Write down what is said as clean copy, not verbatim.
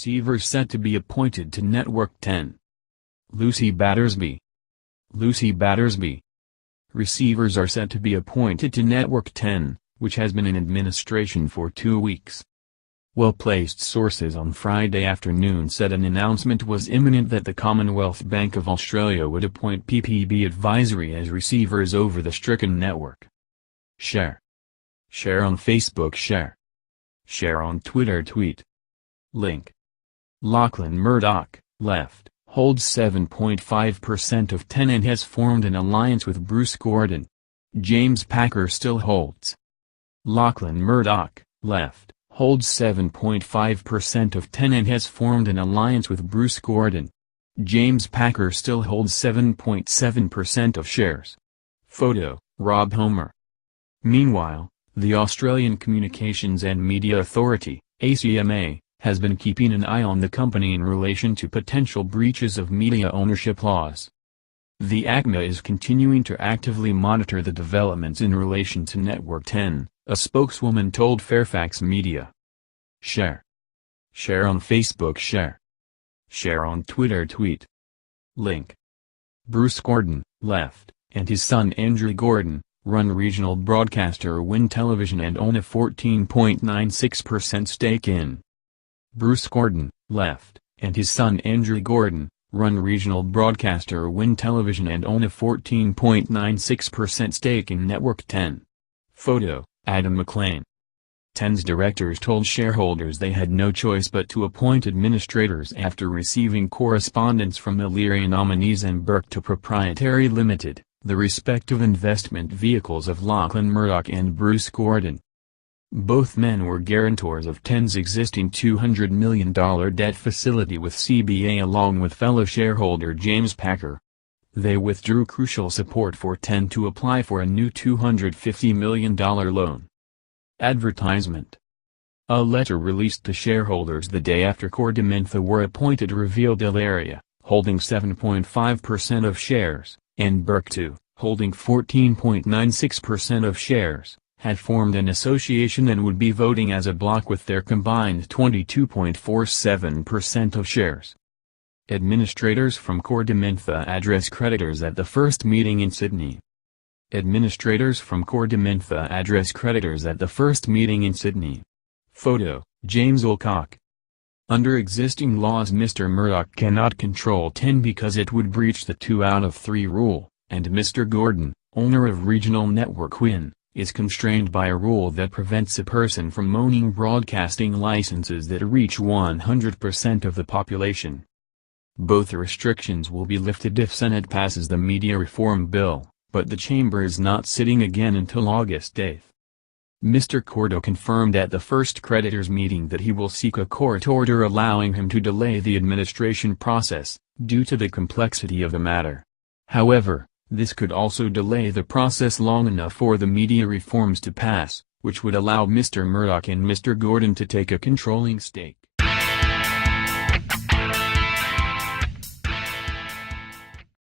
receivers set to be appointed to Network 10. Lucy Battersby. Lucy Battersby. Receivers are set to be appointed to Network 10, which has been in administration for 2 weeks. Well-placed sources on Friday afternoon said an announcement was imminent that the Commonwealth Bank of Australia would appoint PPB Advisory as receivers over the stricken network. Share. Share on Facebook. Share. Share on Twitter. Tweet. Link. Lachlan Murdoch, left, holds 7.5% of 10 and has formed an alliance with Bruce Gordon. James Packer still holds. Lachlan Murdoch, left, holds 7.5% of 10 and has formed an alliance with Bruce Gordon. James Packer still holds 7.7% of shares. Photo, Rob Homer. Meanwhile, the Australian Communications and Media Authority, ACMA, has been keeping an eye on the company in relation to potential breaches of media ownership laws. The ACMA is continuing to actively monitor the developments in relation to Network 10, a spokeswoman told Fairfax Media. Share. Share on Facebook. Share. Share on Twitter. Tweet. Link. Bruce Gordon, left, and his son Andrew Gordon, run regional broadcaster Win Television and own a 14.96% stake in. Bruce Gordon, left, and his son Andrew Gordon, run regional broadcaster Win Television and own a 14.96% stake in Network 10. Photo, Adam McLean. 10's directors told shareholders they had no choice but to appoint administrators after receiving correspondence from Illyria Nominees and Burke to Proprietary Limited, the respective investment vehicles of Lachlan Murdoch and Bruce Gordon. Both men were guarantors of 10's existing $200 million debt facility with CBA along with fellow shareholder James Packer. They withdrew crucial support for 10 to apply for a new $250 million loan. Advertisement. A letter released to shareholders the day after KordaMentha were appointed revealed Illyria, holding 7.5% of shares, and Burke 2, holding 14.96% of shares, had formed an association and would be voting as a bloc with their combined 22.47% of shares. Administrators from KordaMentha address creditors at the first meeting in Sydney. Administrators from KordaMentha address creditors at the first meeting in Sydney. Photo, James Alcock. Under existing laws Mr. Murdoch cannot control 10 because it would breach the 2 out of 3 rule, and Mr. Gordon, owner of regional network Win, is constrained by a rule that prevents a person from owning broadcasting licenses that reach 100% of the population. Both restrictions will be lifted if Senate passes the media reform bill, but the chamber is not sitting again until August 8. Mr. Cordo confirmed at the first creditors' meeting that he will seek a court order allowing him to delay the administration process, due to the complexity of the matter. However, this could also delay the process long enough for the media reforms to pass, which would allow Mr. Murdoch and Mr. Gordon to take a controlling stake.